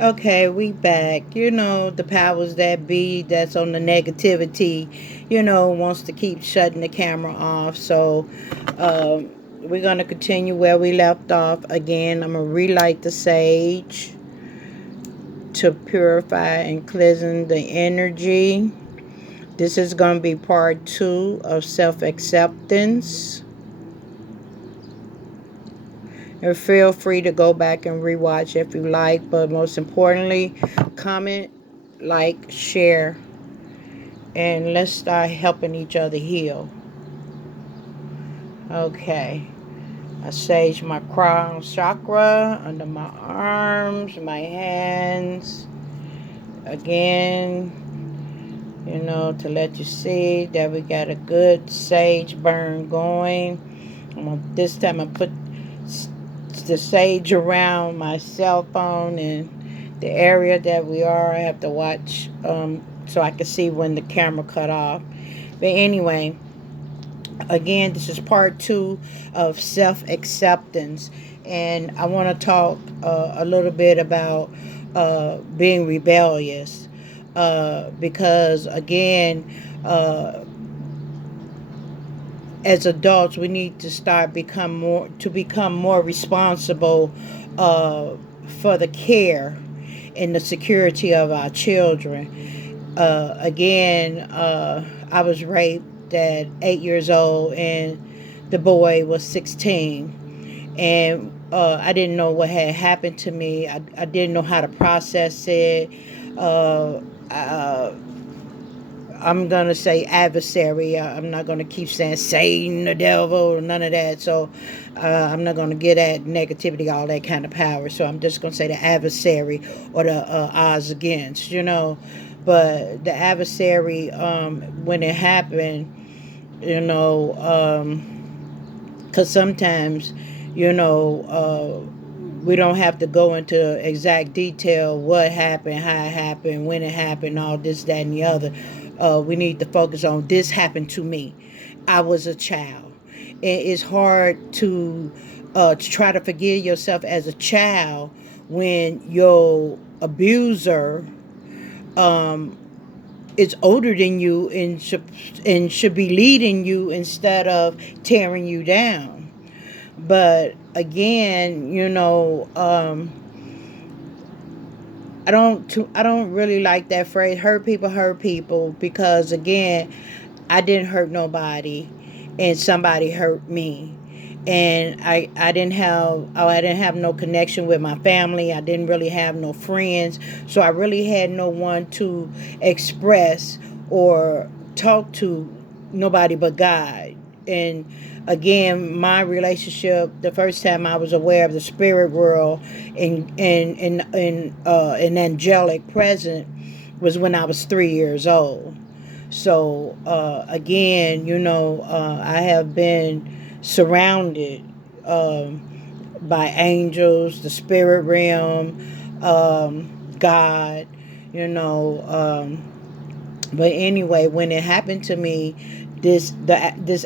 Okay, we back. The powers that be that's on the negativity, wants to keep shutting the camera off. So we're going to continue where we left off. Again, I'm going to relight the sage to purify and cleanse the energy. This is going to be part two of self acceptance. And feel free to go back and rewatch if you like, but most importantly, comment, like, share, and let's start helping each other heal. Okay. I sage my crown chakra under my arms, my hands. Again, to let you see that we got a good sage burn going. This time I put the sage around my cell phone and the area that we are. I have to watch so I can see when the camera cut off. But anyway, again, this is part two of self acceptance, and I want to talk a little bit about being rebellious, because again, as adults, we need to start become more responsible uh, for the care and the security of our children. Again, I was raped at 8 years old, and the boy was 16, and I didn't know what had happened to me. I didn't know how to process it. Uh, uh, I'm gonna say adversary. I'm not gonna keep saying Satan, the devil, none of that. So I'm not gonna get at negativity, all that kind of power. So I'm just gonna say the adversary or the odds against, But the adversary, when it happened, you know, because sometimes, you know, we don't have to go into exact detail what happened, how it happened, when it happened, all this, that, and the other. We need to focus on this happened to me. I was a child. It's hard to try to forgive yourself as a child when your abuser um, is older than you and should be leading you instead of tearing you down. But again, I don't really like that phrase, hurt people, because again, I didn't hurt nobody, and somebody hurt me. And I didn't have no connection with my family. I didn't really have no friends, so I really had no one to express or talk to, nobody but God. And again, my relationship, the first time I was aware of the spirit world and an angelic presence, was when I was 3 years old. So again, I have been surrounded um, by angels, the spirit realm, God, you know. But anyway, when it happened to me, this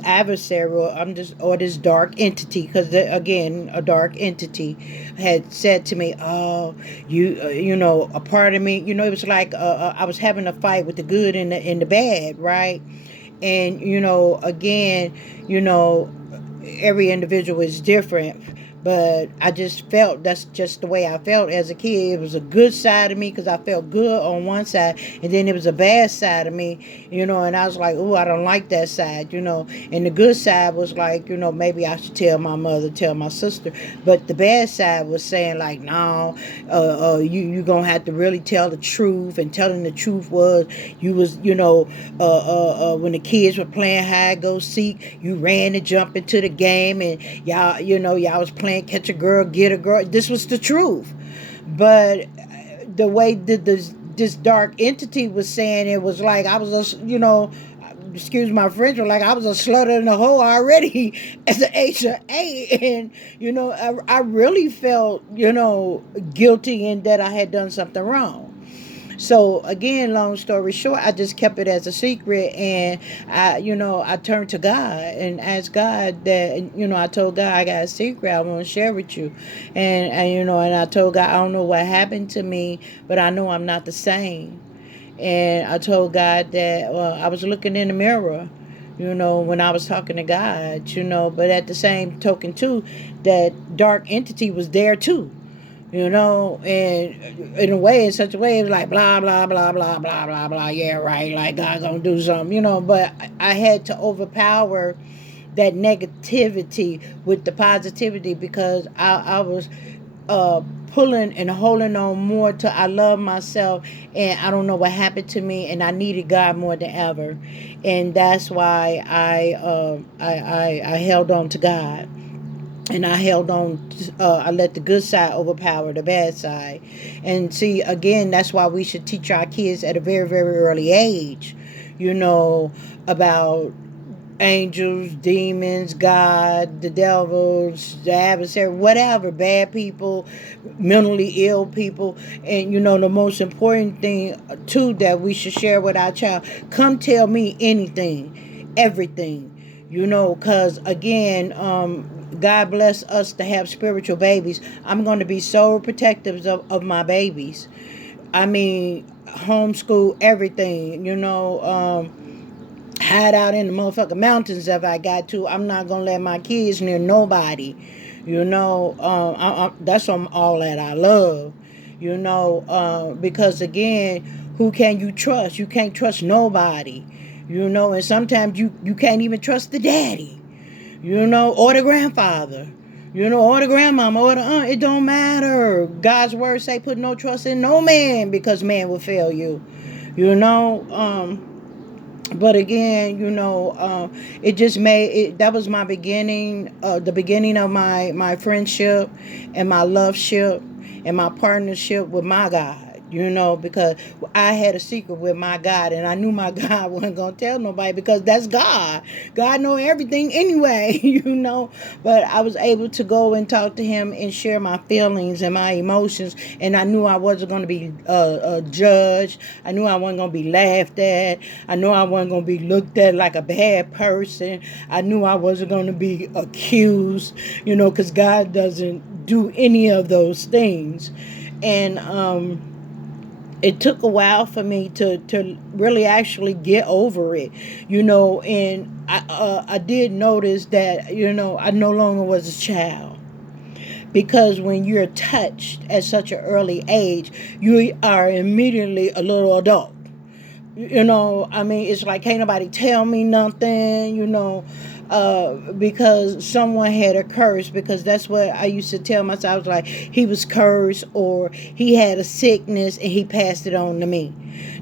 adversary, or this dark entity, because again, a dark entity had said to me, "Oh, a part of me, it was like I was having a fight with the good and the bad, right?" And again, you know, every individual is different, but I just felt that's just the way I felt as a kid. It was a good side of me because I felt good on one side, and then it was a bad side of me, and I was like, oh, I don't like that side, and the good side was like, maybe I should tell my mother, tell my sister, but the bad side was saying like, no, you gonna have to really tell the truth, and telling the truth was, you was, when the kids were playing hide go seek, you ran and jumped into the game, and y'all was playing catch a girl, get a girl. This was the truth. But the way that this dark entity was saying, it was like I was excuse my French, but like I was a slut in the hole already at the age of 8. And I really felt guilty in that I had done something wrong. So again, long story short, I just kept it as a secret, and I turned to God and asked God that, I told God I got a secret I want to share with you, and I told God I don't know what happened to me, but I know I'm not the same. And I told God that I was looking in the mirror, when I was talking to God, but at the same token, too, that dark entity was there, too, and in a way, in such a way, it was like blah, blah, blah, blah, blah, blah, blah. Yeah, right, like God gonna do something, but I had to overpower that negativity with the positivity because I was uh, pulling and holding on more to I love myself, and I don't know what happened to me, and I needed God more than ever, and that's why I held on to God, and I held on. I let the good side overpower the bad side, and see again. That's why we should teach our kids at a very very early age, about angels, demons, God, the devils, the adversary, whatever, bad people, mentally ill people. And the most important thing too that we should share with our child, come tell me anything, everything. Because again, God bless us to have spiritual babies. I'm going to be so protective of my babies. I mean, homeschool everything, hide out in the motherfucking mountains if I got to. I'm not gonna let my kids near nobody. That's all that I love. Because again, who can you trust? You can't trust nobody. And sometimes you can't even trust the daddy. Or the grandfather. Or the grandmama, or the aunt. It don't matter. God's word say put no trust in no man because man will fail you. But again, it just made it. That was my beginning, the beginning of my friendship and my love ship and my partnership with my God. Because I had a secret with my God, and I knew my God wasn't gonna tell nobody because that's God. God know everything anyway, But I was able to go and talk to Him and share my feelings and my emotions, and I knew I wasn't gonna be judged. I knew I wasn't gonna be laughed at. I knew I wasn't gonna be looked at like a bad person. I knew I wasn't gonna be accused, because God doesn't do any of those things, and it took a while for me to really actually get over it, and I did notice that, I no longer was a child. Because when you're touched at such an early age, you are immediately a little adult. I mean, it's like can't nobody tell me nothing, because someone had a curse, because that's what I used to tell myself. I was like, he was cursed, or he had a sickness and he passed it on to me.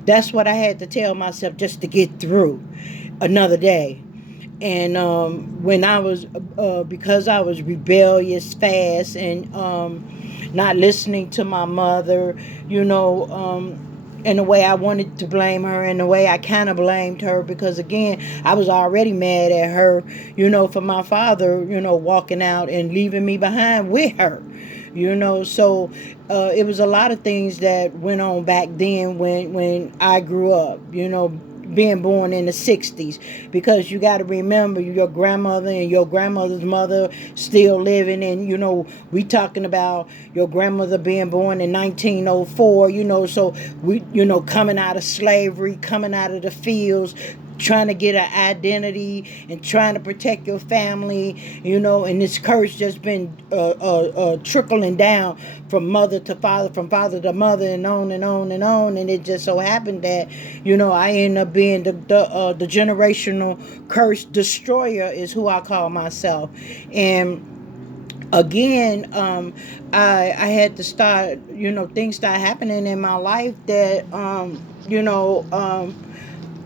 That's what I had to tell myself just to get through another day. And when I was, because I was rebellious fast, and not listening to my mother, in a way I wanted to blame her, in a way I kind of blamed her, because again, I was already mad at her, for my father, walking out and leaving me behind with her. So it was a lot of things that went on back then when I grew up, being born in the 60s, because you got to remember your grandmother and your grandmother's mother still living, and we talking about your grandmother being born in 1904, so we coming out of slavery, coming out of the fields, trying to get an identity and trying to protect your family, and this curse just been trickling down from mother to father, from father to mother, and on and on and on. And it just so happened that, I ended up being the generational curse destroyer, is who I call myself. And again, I had to start, things start happening in my life that,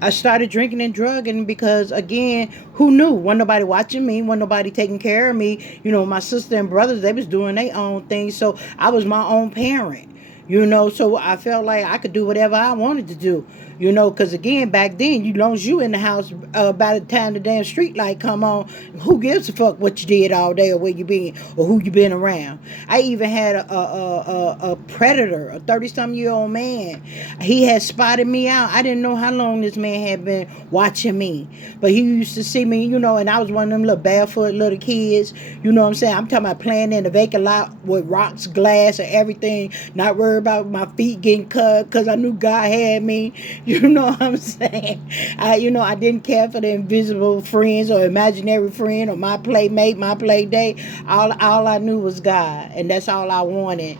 I started drinking and drugging, because again, who knew? Wasn't nobody watching me, wasn't nobody taking care of me. My sister and brothers, they was doing their own thing, so I was my own parent. So I felt like I could do whatever I wanted to do, because again, back then, long as you in the house, by the time the damn street light come on, who gives a fuck what you did all day or where you been or who you been around. I even had a predator, a 30-some-year-old man. He had spotted me out. I didn't know how long this man had been watching me, but he used to see me, and I was one of them little barefoot little kids. You know what I'm saying? I'm talking about playing in the vacant lot with rocks, glass, and everything, not worried about my feet getting cut because I knew God had me. You know what I'm saying? I didn't care for the invisible friends or imaginary friend or my playmate, my play date. All I knew was God, and that's all I wanted.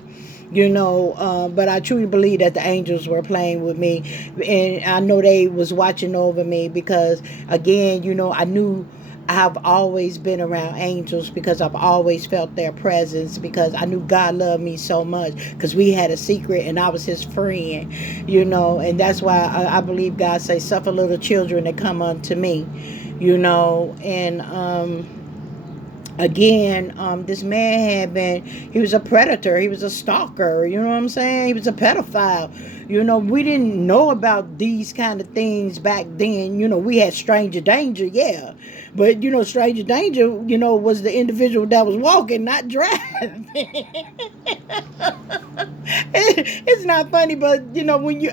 But I truly believe that the angels were playing with me, and I know they was watching over me because, again, I knew I've always been around angels because I've always felt their presence because I knew God loved me so much because we had a secret and I was his friend, and that's why I believe God say, suffer little children to come unto me, and again, this man he was a predator, he was a stalker, you know what I'm saying? He was a pedophile. We didn't know about these kind of things back then. We had stranger danger, yeah. But, stranger danger, was the individual that was walking, not driving. It's not funny, but,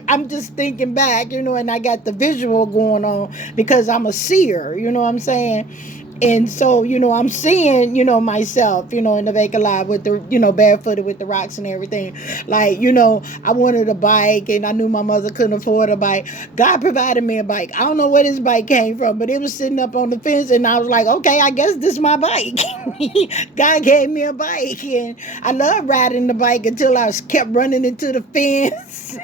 I'm just thinking back, and I got the visual going on because I'm a seer, you know what I'm saying? And so, I'm seeing, myself, in the vacant lot with the, barefooted with the rocks and everything. Like, I wanted a bike and I knew my mother couldn't afford a bike. God provided me a bike. I don't know where this bike came from, but it was sitting up on the fence and I was like, okay, I guess this is my bike. God gave me a bike and I loved riding the bike until I kept running into the fence.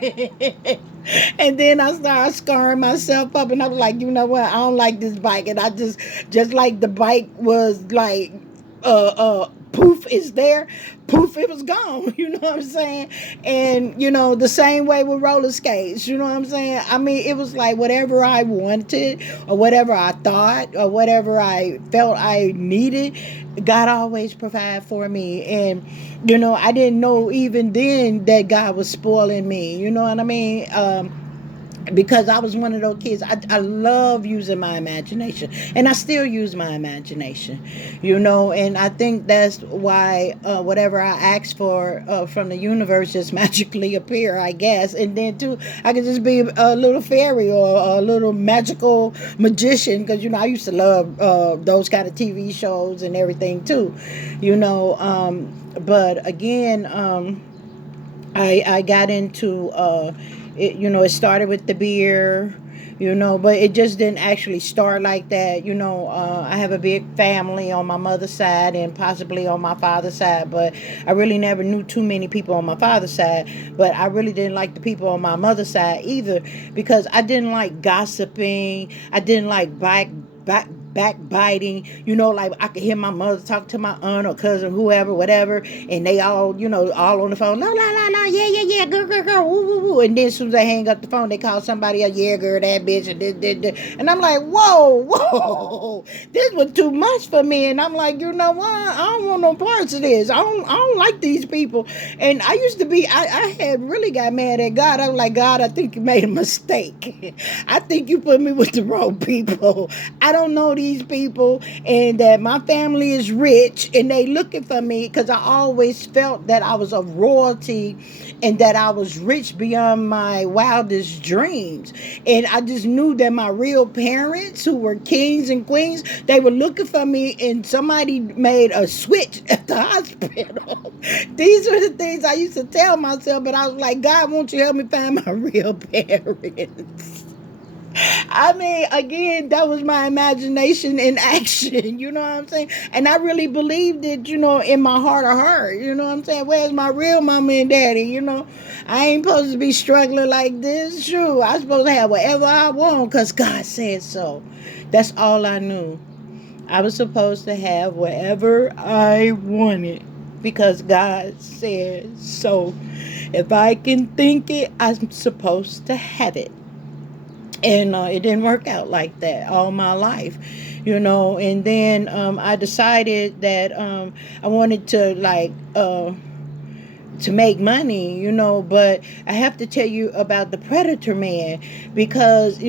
And then I started scarring myself up, and I was like, you know what? I don't like this bike, and I just like the bike was like, poof, it's there, poof, it was gone. You know what I'm saying? And the same way with roller skates. You know what I'm saying? I mean, it was like whatever I wanted, or whatever I thought, or whatever I felt I needed. God always provided for me, and I didn't know even then that God was spoiling me. You know what I mean? Because I was one of those kids. I love using my imagination, and I still use my imagination, and I think that's why whatever I ask for from the universe just magically appear, I guess. And then too, I could just be a little fairy or a little magical magician because I used to love those kind of TV shows and everything too, but again, I got into it. It started with the beer, but it just didn't actually start like that. I have a big family on my mother's side and possibly on my father's side, but I really never knew too many people on my father's side. But I really didn't like the people on my mother's side either because I didn't like gossiping. I didn't like backbiting, like I could hear my mother talk to my aunt or cousin, whoever, whatever, and they all, all on the phone, no, la, la, la, yeah, girl, woo, woo, woo. And then as soon as they hang up the phone, they call somebody else, yeah, girl, that bitch, and this. And I'm like, whoa, this was too much for me. And I'm like, you know what? I don't want no parts of this. I don't like these people. And I used to be, I had really got mad at God. I was like, God, I think you made a mistake. I think you put me with the wrong people. I don't know these people, and that my family is rich and they looking for me because I always felt that I was a royalty and that I was rich beyond my wildest dreams. And I just knew that my real parents, who were kings and queens, they were looking for me, and somebody made a switch at the hospital. These were the things I used to tell myself, but I was like, God, won't you help me find my real parents? I mean, again, that was my imagination in action. You know what I'm saying? And I really believed it, in my heart of heart. You know what I'm saying? Where's my real mama and daddy? I ain't supposed to be struggling like this. Sure, I'm supposed to have whatever I want because God said so. That's all I knew. I was supposed to have whatever I wanted because God said so. If I can think it, I'm supposed to have it. And it didn't work out like that all my life, and then I decided that I wanted to, like, to make money, but I have to tell you about the Predator man because,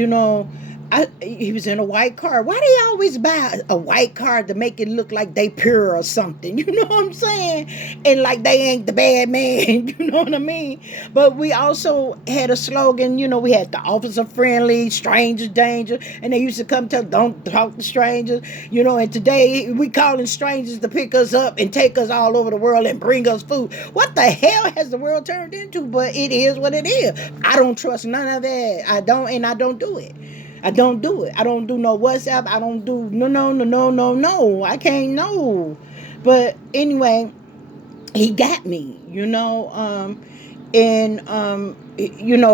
he was in a white car. Why do they always buy a white car to make it look like they pure or something? You know what I'm saying? And like they ain't the bad man. You know what I mean? But we also had a slogan. We had the officer friendly, stranger danger, and they used to come tell, don't talk to strangers. And today we calling strangers to pick us up and take us all over the world and bring us food. What the hell has the world turned into? But it is what it is. I don't trust none of that. I don't do it. I don't do it. I don't do no WhatsApp. I don't do no. I can't know. But anyway, he got me,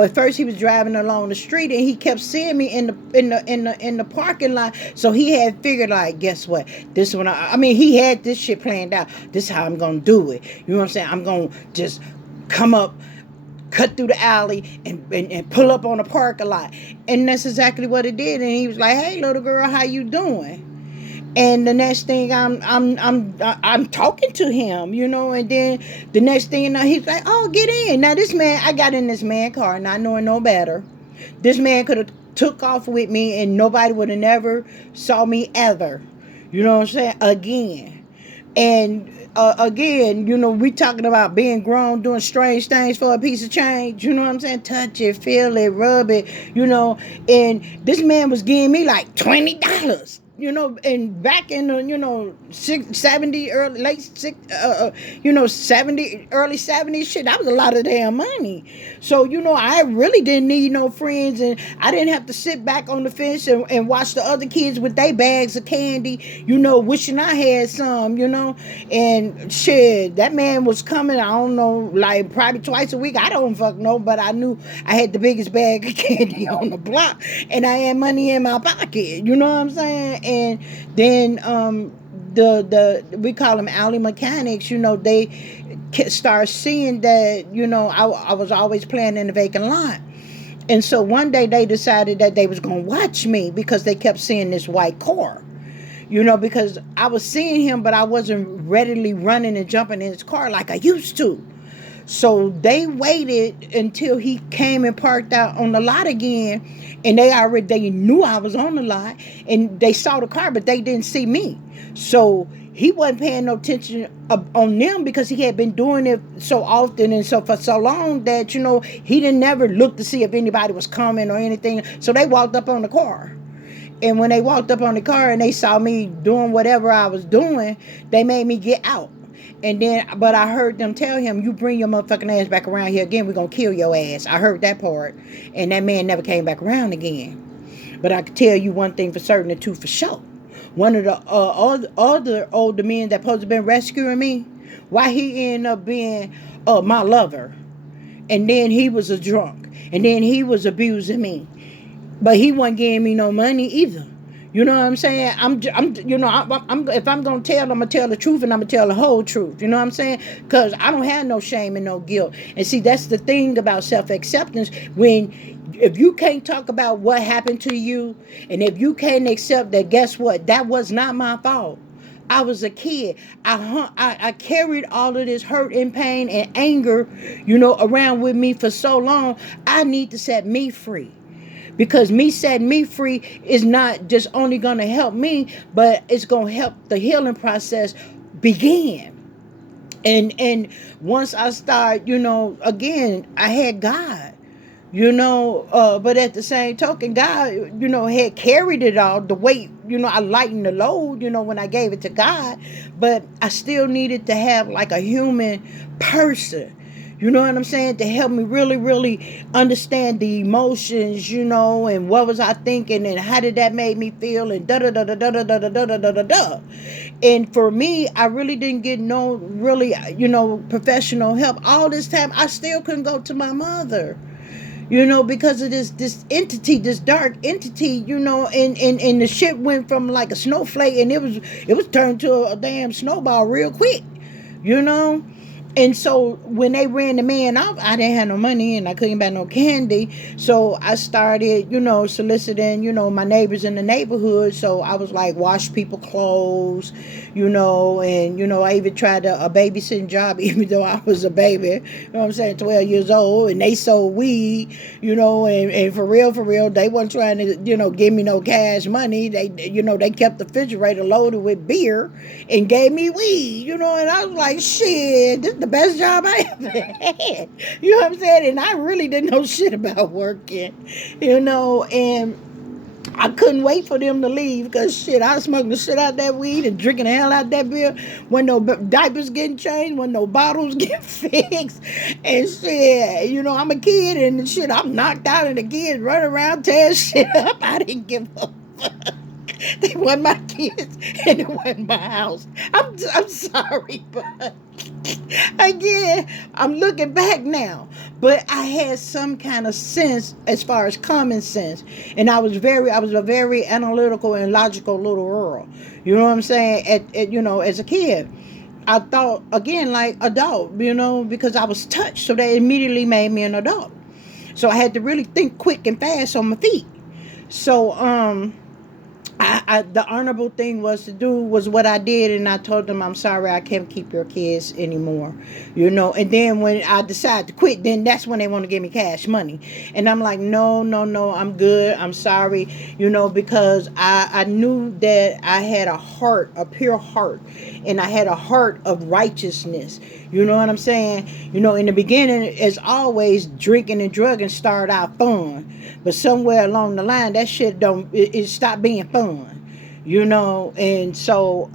at first he was driving along the street and he kept seeing me in the parking lot. So he had figured, like, guess what? This one, he had this shit planned out. This is how I'm gonna do it. You know what I'm saying? I'm gonna just come up, cut through the alley and pull up on the parking lot. And that's exactly what it did. And he was like, "Hey, little girl, how you doing?" And the next thing I'm talking to him, and then the next thing he's like, "Oh, get in." Now this man, I got in this man car, not knowing no better. This man could have took off with me and nobody would have never saw me ever. You know what I'm saying? Again. And again, we talking about being grown, doing strange things for a piece of change. You know what I'm saying? Touch it, feel it, rub it, And this man was giving me like $20. And back in the, 70, early, late, 70, early 70s, shit, that was a lot of damn money. So, I really didn't need no friends, and I didn't have to sit back on the fence and watch the other kids with their bags of candy, wishing I had some, and shit, that man was coming, I don't know, like probably twice a week, I don't fuck know, but I knew I had the biggest bag of candy on the block, and I had money in my pocket, you know what I'm saying? And then the we call them alley mechanics, they start seeing that, I was always playing in the vacant lot. And so one day they decided that they was going to watch me because they kept seeing this white car, because I was seeing him, but I wasn't readily running and jumping in his car like I used to. So they waited until he came and parked out on the lot again, and they knew I was on the lot, and they saw the car, but they didn't see me. So he wasn't paying no attention on them because he had been doing it so often and so for so long that he didn't never look to see if anybody was coming or anything. So they walked up on the car. And when they walked up on the car and they saw me doing whatever I was doing, they made me get out. And then, but I heard them tell him, "You bring your motherfucking ass back around here again, we're going to kill your ass." I heard that part. And that man never came back around again. But I can tell you one thing for certain and two for sure. One of the other older men that supposed to have been rescuing me, why he ended up being my lover. And then he was a drunk. And then he was abusing me. But he wasn't giving me no money either. You know what I'm saying? I'm if I'm going to tell, I'm going to tell the truth, and I'm going to tell the whole truth. You know what I'm saying? Because I don't have no shame and no guilt. And see, that's the thing about self-acceptance. If you can't talk about what happened to you, and if you can't accept that, guess what? That was not my fault. I was a kid. I carried all of this hurt and pain and anger, around with me for so long. I need to set me free. Because me setting me free is not just only going to help me, but it's going to help the healing process begin. And once I start, again, I had God, but at the same token, God, had carried it all, the weight, I lightened the load, when I gave it to God, but I still needed to have like a human person. You know what I'm saying? To help me really, really understand the emotions, and what was I thinking and how did that make me feel and da-da-da-da-da-da-da-da-da-da-da-da. And for me, I really didn't get no really, professional help. All this time, I still couldn't go to my mother. Because of this entity, this dark entity, and the shit went from like a snowflake and it was turned to a damn snowball real quick, And so when they ran the man off, I didn't have no money and I couldn't buy no candy. So I started, soliciting, my neighbors in the neighborhood. So I was like, wash people clothes, and, I even tried a babysitting job, even though I was a baby, what I'm saying, 12 years old, and they sold weed, and for real, they weren't trying to, give me no cash money. They kept the refrigerator loaded with beer and gave me weed, and I was like, shit, this is the best job I ever had. You know what I'm saying? And I really didn't know shit about working, and I couldn't wait for them to leave because shit, I was smoking the shit out that weed and drinking the hell out that beer. When no diapers getting changed, when no bottles get fixed, and shit, I'm a kid and shit, I'm knocked out and the kids running around tearing shit up. I didn't give a fuck. They weren't my kids and it wasn't my house. I'm sorry, but again, I'm looking back now. But I had some kind of sense as far as common sense. And I was a very analytical and logical little girl. You know what I'm saying? As a kid. I thought again like adult, because I was touched. So that immediately made me an adult. So I had to really think quick and fast on my feet. So the honorable thing was to do was what I did, and I told them I'm sorry I can't keep your kids anymore, And then when I decided to quit, then that's when they want to give me cash money, and I'm like, no, I'm good, I'm sorry, because I knew that I had a pure heart, and I had a heart of righteousness. You know what I'm saying? In the beginning, as always, drinking and drugging started out fun, but somewhere along the line, that shit it stopped being fun, And so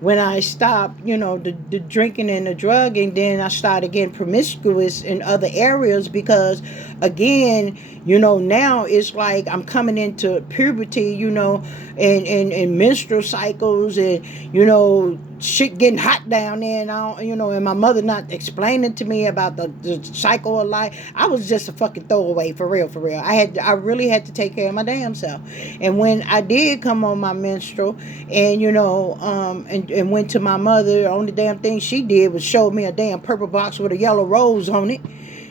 when I stopped, the drinking and the drugging, then I started getting promiscuous in other areas because, again, now it's like I'm coming into puberty, and menstrual cycles and, shit getting hot down there and all, and my mother not explaining to me about the cycle of life. I was just a fucking throwaway, for real. I really had to take care of my damn self. And when I did come on my menstrual and, and went to my mother, the only damn thing she did was show me a damn purple box with a yellow rose on it,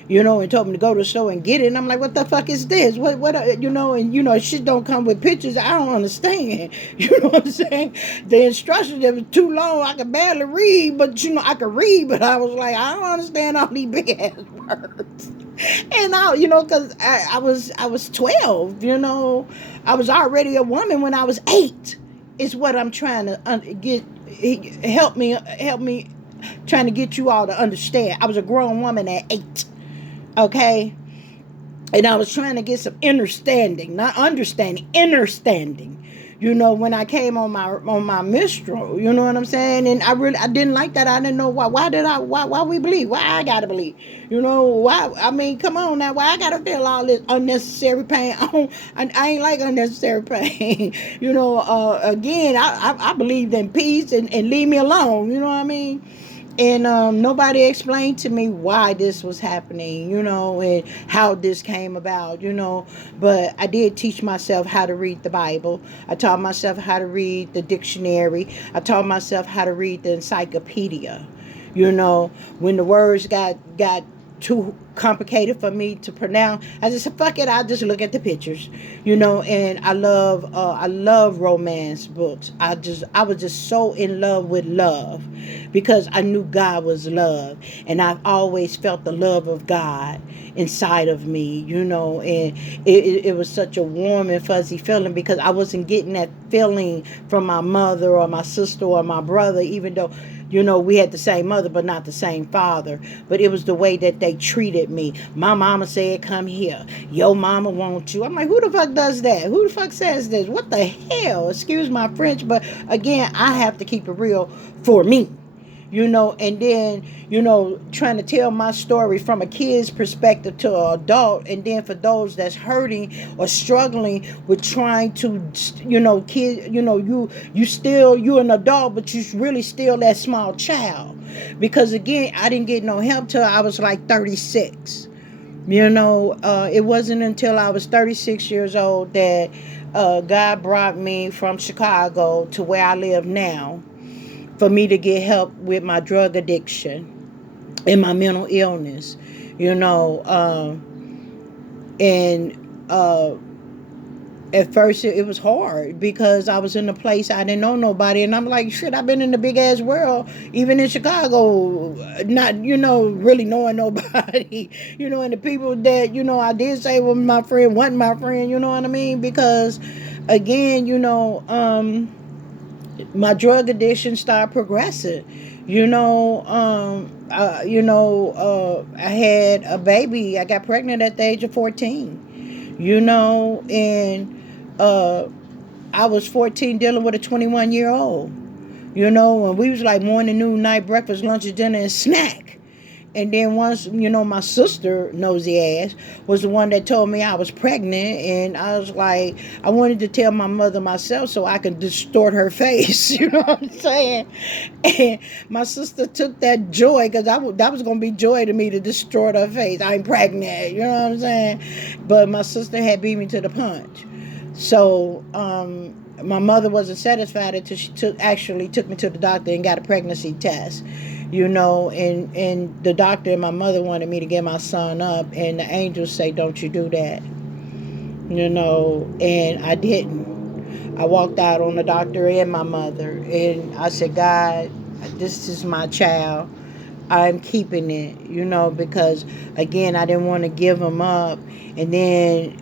and told me to go to the store and get it. And I'm like, what the fuck is this? What, and shit don't come with pictures. I don't understand. You know what I'm saying? The instructions, that was too long. I could barely read, but, I could read, but I was like, I don't understand all these big ass words. And cause I was 12, I was already a woman when I was 8 is what I'm trying to get. Help me trying to get you all to understand. I was a grown woman at 8. Okay, and I was trying to get some understanding, not understanding, understanding. When I came on my menstrual, you know what I'm saying? And I didn't like that. I didn't know why. Why we believe? Why I gotta believe? Why? I mean, come on now. Why I gotta feel all this unnecessary pain? I ain't like unnecessary pain. Again, I believed in peace and leave me alone. You know what I mean? And nobody explained to me why this was happening, and how this came about, But I did teach myself how to read the Bible. I taught myself how to read the dictionary. I taught myself how to read the encyclopedia. When the words got too complicated for me to pronounce, I just said, fuck it, I'll just look at the pictures, and I love romance books. I was just so in love with love because I knew God was love, and I've always felt the love of God inside of me, and it was such a warm and fuzzy feeling because I wasn't getting that feeling from my mother or my sister or my brother, even though we had the same mother, but not the same father. But it was the way that they treated me. My mama said, come here. Your mama wants you. I'm like, who the fuck does that? Who the fuck says this? What the hell? Excuse my French, but again, I have to keep it real for me. And then, trying to tell my story from a kid's perspective to an adult, and then for those that's hurting or struggling with trying to, kid, you're an adult, but you really still that small child. Because again, I didn't get no help till I was like 36. It wasn't until I was 36 years old that God brought me from Chicago to where I live now for me to get help with my drug addiction. in my mental illness, you know, and at first it was hard because I was in a place I didn't know nobody, and I'm like, shit, I've been in the big ass world, even in Chicago, not, really knowing nobody, and the people that, I did say were my friend wasn't my friend, you know what I mean? Because again, my drug addiction started progressing. I had a baby. I got pregnant at the age of 14. And I was 14 dealing with a 21-year-old. And we was like morning, noon, night, breakfast, lunch, dinner, and snack. And then once, my sister, nosy ass, was the one that told me I was pregnant. And I was like, I wanted to tell my mother myself so I could distort her face. You know what I'm saying? And my sister took that joy, because that was going to be joy to me, to distort her face. I'm pregnant. You know what I'm saying? But my sister had beat me to the punch. So, my mother wasn't satisfied until she actually took me to the doctor and got a pregnancy test. And the doctor and my mother wanted me to get my son up, and the angels say, don't you do that. And I didn't. I walked out on the doctor and my mother, and I said, God, this is my child. I'm keeping it, because again, I didn't want to give him up and then,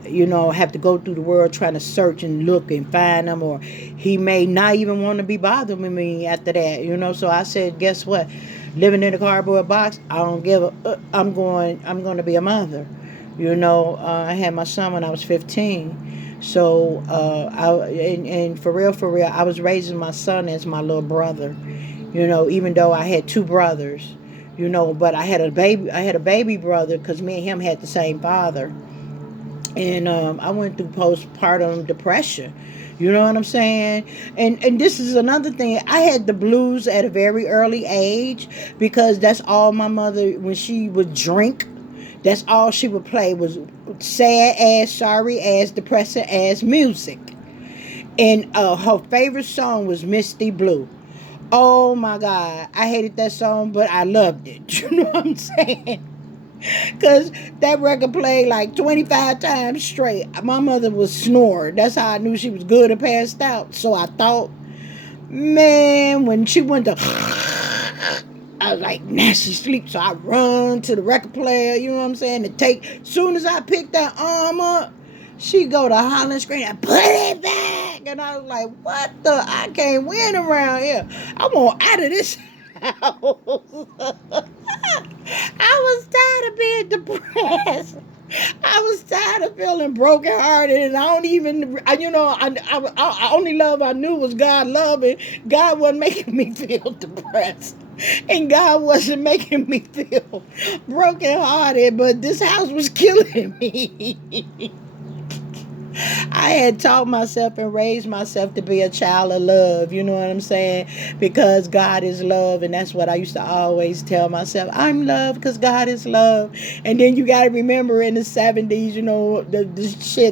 have to go through the world trying to search and look and find him, or he may not even want to be bothered with me after that, So I said, guess what? Living in a cardboard box, I don't give a, I'm going to be a mother. I had my son when I was 15. So, and for real, I was raising my son as my little brother, even though I had two brothers. But I had a baby brother, because me and him had the same father. And I went through postpartum depression. You know what I'm saying? And this is another thing. I had the blues at a very early age, because that's all my mother, when she would drink, that's all she would play was sad ass, sorry ass, depressing ass music. And her favorite song was Misty Blue. Oh my God. I hated that song, but I loved it. You know what I'm saying? Because that record played like 25 times straight. My mother was snoring. That's how I knew she was good and passed out. So I thought, man, when she went to, I was like, nah, she sleeps. So I run to the record player, you know what I'm saying, to take. Soon as I picked that arm up, she go to holler and scream, put it back. And I was like, what the? I can't win around here. I want out of this house. I was tired of being depressed. I was tired of feeling brokenhearted, and I don't even, I only love I knew was God love, and God wasn't making me feel depressed, and God wasn't making me feel brokenhearted, but this house was killing me. I had taught myself and raised myself to be a child of love, you know what I'm saying? Because God is love, and that's what I used to always tell myself. I'm love because God is love. And then you got to remember, in the 70s,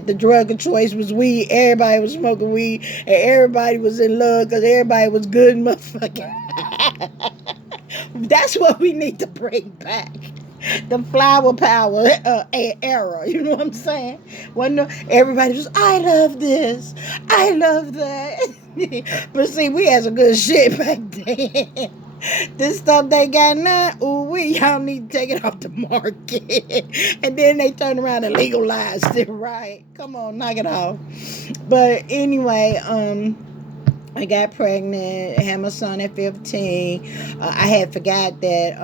the drug of choice was weed. Everybody was smoking weed, and everybody was in love because everybody was good motherfucking. That's what we need to bring back. The flower power era, you know what I'm saying? When everybody was, I love this, I love that. But see, we had some good shit back then. This stuff they got now, y'all need to take it off the market. And then they turn around and legalized it, right? Come on, knock it off. But anyway, I got pregnant, had my son at 15. I had forgot that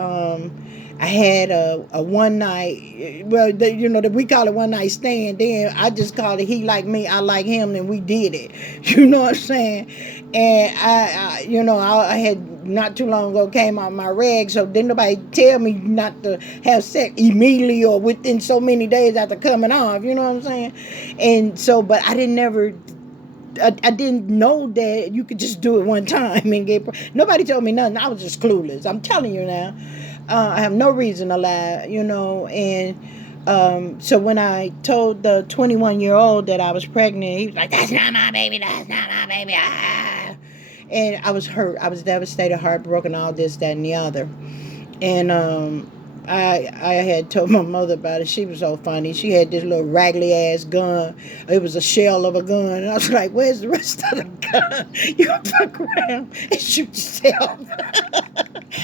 I had a one night, well, we call it one night stand. Then I just called it he like me, I like him, and we did it. You know what I'm saying? And I had not too long ago came out my rag, so didn't nobody tell me not to have sex immediately or within so many days after coming off. You know what I'm saying? And so, but I didn't know that you could just do it one time and get. Nobody told me nothing. I was just clueless. I'm telling you now. I have no reason to lie, and so when I told the 21-year-old that I was pregnant, he was like, "That's not my baby. That's not my baby." Ah. And I was hurt. I was devastated, heartbroken, all this, that, and the other. And I had told my mother about it. She was so funny. She had this little raggedy ass gun. It was a shell of a gun. And I was like, where's the rest of the gun? You fuck around and shoot yourself.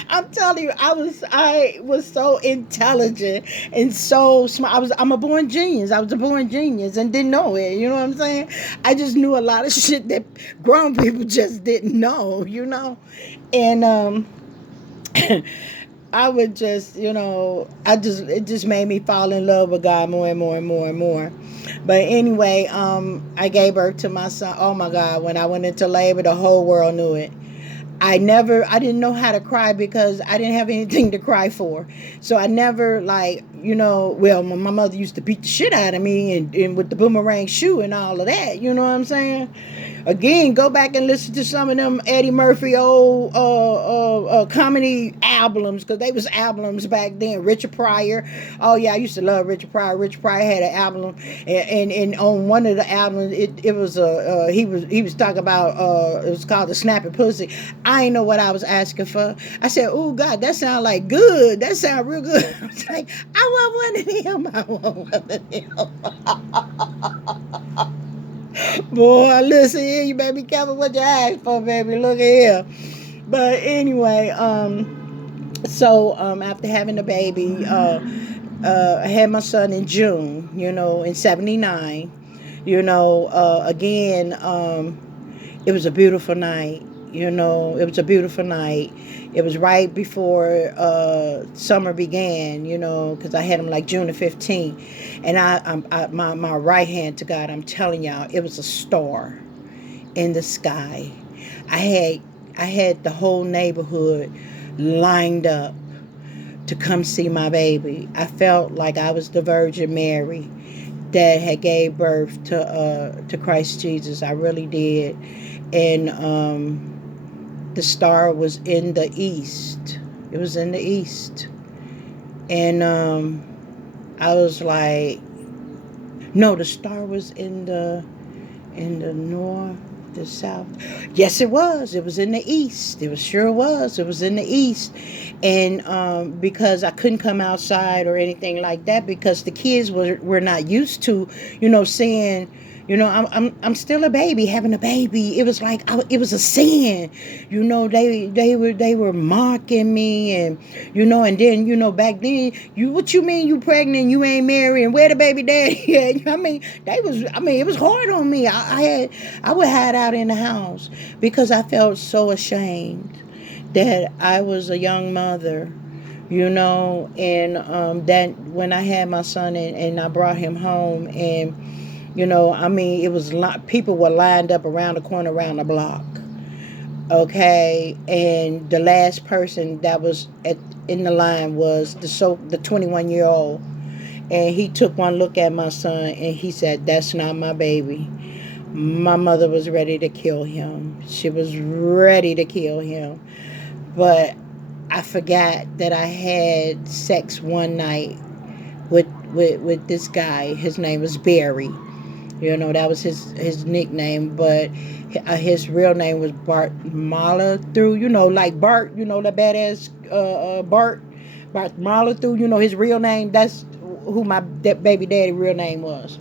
I'm telling you, I was so intelligent and so smart. I'm a born genius. I was a born genius and didn't know it. You know what I'm saying? I just knew a lot of shit that grown people just didn't know, And I would just, it just made me fall in love with God more and more and more and more. But anyway, I gave birth to my son. Oh my God, when I went into labor, the whole world knew it. I didn't know how to cry because I didn't have anything to cry for. So I never, like, well, my mother used to beat the shit out of me and with the boomerang shoe and all of that. You know what I'm saying? Again, go back and listen to some of them Eddie Murphy old comedy albums, because they was albums back then. Richard Pryor. Oh yeah, I used to love Richard Pryor. Richard Pryor had an album, and on one of the albums, it was he was talking about it was called the Snapping Pussy. I ain't know what I was asking for. I said, "Oh God, that sound like good. That sound real good." I was like, "I want one of them. I want one of them." Boy, listen here, you better be careful what you ask for, baby. Look at here. But anyway, after having the baby, I had my son in June, in '79. Again, it was a beautiful night. It was a beautiful night. It was right before summer began, because I had him like June the 15th. And my right hand to God, I'm telling y'all, it was a star in the sky. I had I had the whole neighborhood lined up to come see my baby. I felt like I was the Virgin Mary that had gave birth to Christ Jesus. I really did. And the star was in the east. It was in the east. And I was like, no, the star was in the north, the south. Yes, it was. It was in the east. It was sure was. It was in the east, and because I couldn't come outside or anything like that because the kids were not used to, saying. I'm still a baby, having a baby. It was like it was a sin, they were mocking me, and then back then, what you mean you pregnant? You ain't married, and where the baby daddy at? It was hard on me. I would hide out in the house because I felt so ashamed that I was a young mother, and that when I had my son and I brought him home and it was people were lined up around the corner, around the block. Okay, and the last person that was in the line was the 21-year-old, and he took one look at my son and he said, "That's not my baby." My mother was ready to kill him. She was ready to kill him, but I forgot that I had sex one night with this guy. His name was Barry. That was his nickname, but his real name was Bart Through. Like Bart, the badass Bart Through. His real name. That's who my baby daddy real name was.